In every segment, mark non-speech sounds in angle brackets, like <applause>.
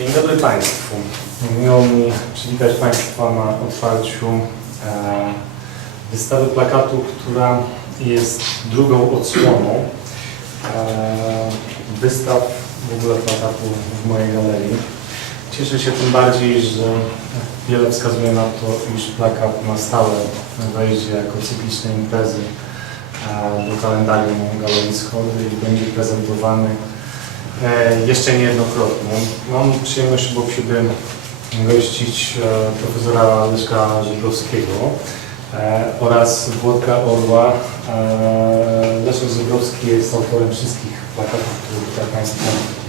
Dzień dobry Państwu. Miło mi przywitać Państwa na otwarciu e, wystawy plakatu, która jest drugą odsłoną e, wystaw w ogóle plakatu w mojej galerii. Cieszę się tym bardziej, że wiele wskazuje na to, iż plakat na stałe wejdzie jako cykliczne imprezy e, do kalendarium Galerii Schody i będzie prezentowany Jeszcze niejednokrotnie. Mam przyjemność obok siebie gościć e, profesora Leszka Żebrowskiego e, oraz Włodka Orła. E, Leszek Żebrowski jest autorem wszystkich plakatów, które tutaj Państwo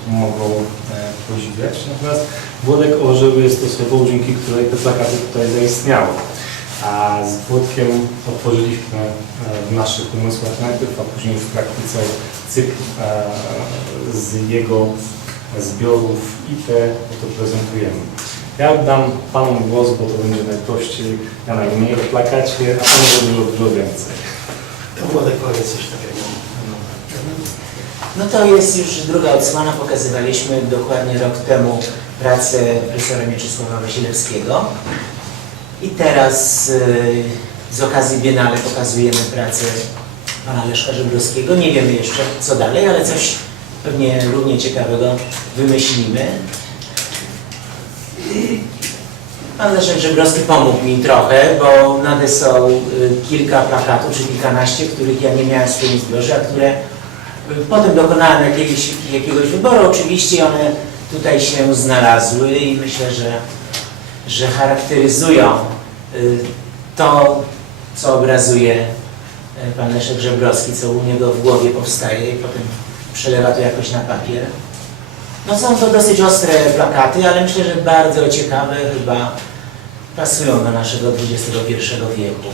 mogą e, podziwiać. Natomiast Włodek Orzeł jest osobą, dzięki której te plakaty tutaj zaistniały. A z Włodkiem otworzyliśmy e, w naszych umysłach najpierw, a później w praktyce cykl e, z jego zbiorów i te oto prezentujemy. Ja oddam Panom głos, bo to będzie najprościej. Ja najmniej o plakacie, a Pan dużo, dużo więcej. To Włodek powie coś takiego. No to jest już druga odsłona. Pokazywaliśmy dokładnie rok temu pracę profesora Mieczysława Wasilewskiego. I teraz y, z okazji Biennale pokazujemy pracę pana Leszka Żebrowskiego. Nie wiemy jeszcze co dalej, ale coś pewnie równie ciekawego wymyślimy. Y, Pan Leszek Żebrowski pomógł mi trochę, bo nadesłał y, kilka plakatów, czy kilkanaście, których ja nie miałem w swoim zbiorze, a które Potem dokonałem jakiegoś, jakiegoś wyboru. Oczywiście one tutaj się znalazły i myślę, że, że charakteryzują y, to, co obrazuje y, pan Leszek Żebrowski, co u niego w głowie powstaje i potem przelewa to jakoś na papier. No są to dosyć ostre plakaty, ale myślę, że bardzo ciekawe, chyba pasują do naszego XXI wieku.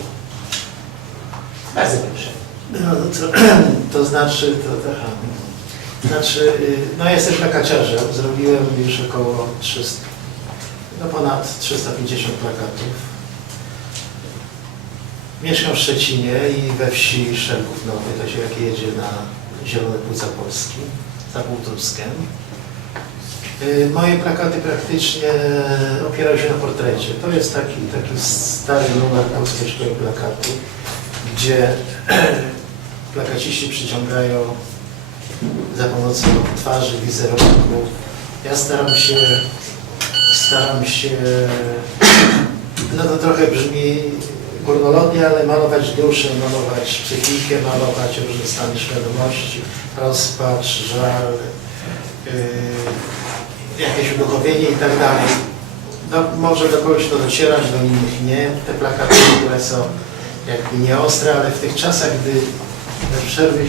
Bardzo proszę. No, to, <clears throat> to znaczy, to, to, znaczy, y, no ja jestem plakaciarzem, zrobiłem już około 300, no ponad 350 plakatów. Mieszkam w Szczecinie i we wsi Szerków Nowy, to się jak jedzie na Zielone Płuca Polski, za Półtuskiem. Y, Moje plakaty praktycznie opierają się na portrecie. To jest taki, taki stary numer Polskiej Szkoły Plakatu, gdzie <clears throat> plakaciści przyciągają za pomocą twarzy, wizerunku. Ja staram się, staram się, no to trochę brzmi górnolotnie, ale malować duszę, malować psychikę, malować różne stany świadomości, rozpacz, żal, yy, jakieś uduchowienie i tak dalej. No, może do kogoś to docierać, do innych nie. Te plakaty, które są jakby nie ostre, ale w tych czasach, gdy na przerwy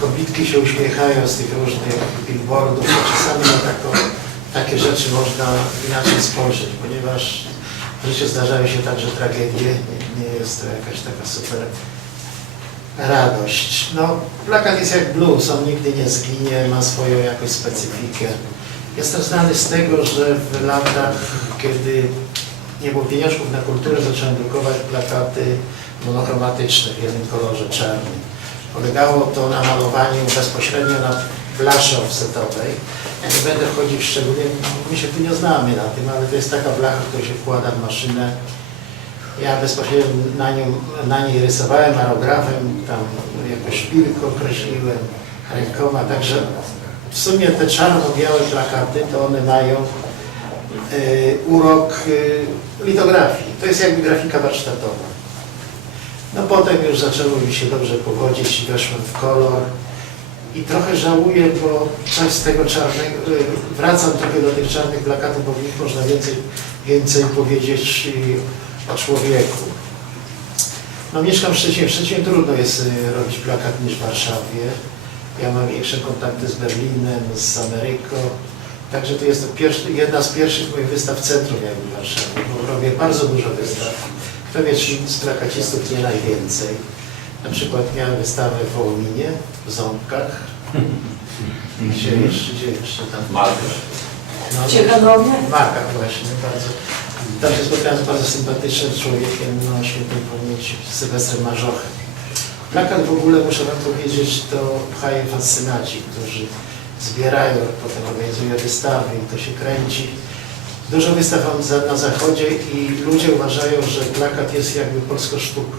kobitki się uśmiechają z tych różnych billboardów, czasami na taką, takie rzeczy można inaczej spojrzeć, ponieważ w życiu zdarzają się także tragedie, nie, nie jest to jakaś taka super radość. No, plakat jest jak blues, on nigdy nie zginie, ma swoją jakąś specyfikę. Jestem znany z tego, że w latach, kiedy nie było pieniążków na kulturę, zacząłem drukować plakaty monochromatyczne w jednym kolorze czarnym. Polegało to na malowaniu bezpośrednio na blasze offsetowej. Nie będę wchodził w szczegóły, my się tu nie znamy na tym, ale to jest taka blacha, którą się wkłada w maszynę. Ja bezpośrednio na, nią, na niej rysowałem aerografem, tam jakoś szpilkę określiłem rękoma, także w sumie te czarno-białe plakaty, to one mają y, urok y, litografii. To jest jakby grafika warsztatowa. No potem już zaczęło mi się dobrze powodzić weszłem w kolor. I trochę żałuję, bo coś z tego czarnego, y, wracam trochę do tych czarnych plakatów, bo w nich można więcej, więcej powiedzieć o człowieku. No mieszkam w Szczecinie. W Szczecinie trudno jest y, robić plakat niż w Warszawie. Ja mam większe kontakty z Berlinem, z Ameryką. Także to jest to pierwszy, jedna z pierwszych moich wystaw centrum jakby w Warszawie, bo robię bardzo dużo wystaw. Kto wie, z plakacistów nie najwięcej. Na przykład miałem wystawę w Wołominie, w Ząbkach. <laughs> Gdzie jeszcze, gdzie jeszcze tam? No, Ciechanowie? w Makach właśnie, bardzo. Tam się spotkałem z bardzo sympatycznym człowiekiem, no świetnej pamięci, Sylwestrem Marzochem. Plakat w ogóle, muszę Wam powiedzieć, to pchają fascynaci, którzy zbierają, potem organizuje wystawy i to się kręci. Dużo wystaw mam za- na zachodzie i ludzie uważają, że plakat jest jakby polską sztuką.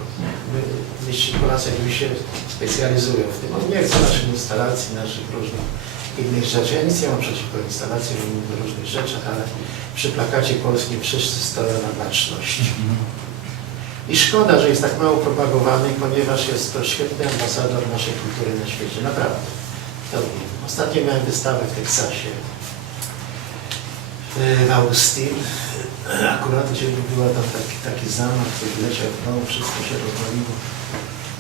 Myśli Polacy jakby się specjalizują w tym. Nie chcą naszych instalacji, naszych różnych innych rzeczy. Ja nic nie mam przeciwko instalacji, robimy w różnych rzeczach, ale przy plakacie polskim wszyscy stoją na baczność. I szkoda, że jest tak mało propagowany, ponieważ jest to świetny ambasador naszej kultury na świecie. Naprawdę. To. Ostatnio miałem wystawę w Teksasie, w Austin. Akurat gdzie była tam taki, taki zamach, który leciał w domu, wszystko się rozwaliło.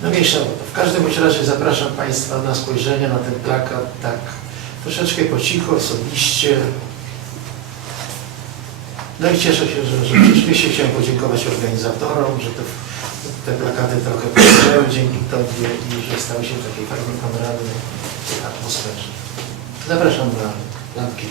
No mniejsza. W każdym razie zapraszam Państwa na spojrzenie na ten plakat tak troszeczkę po cichu, osobiście. No i cieszę się, że, że przyszliście. Chciałem podziękować organizatorom, że te, te plakaty trochę powiedziały dzięki Tobie i że stały się takiej fajnej, kameralnej atmosferze. Zapraszam na lampki.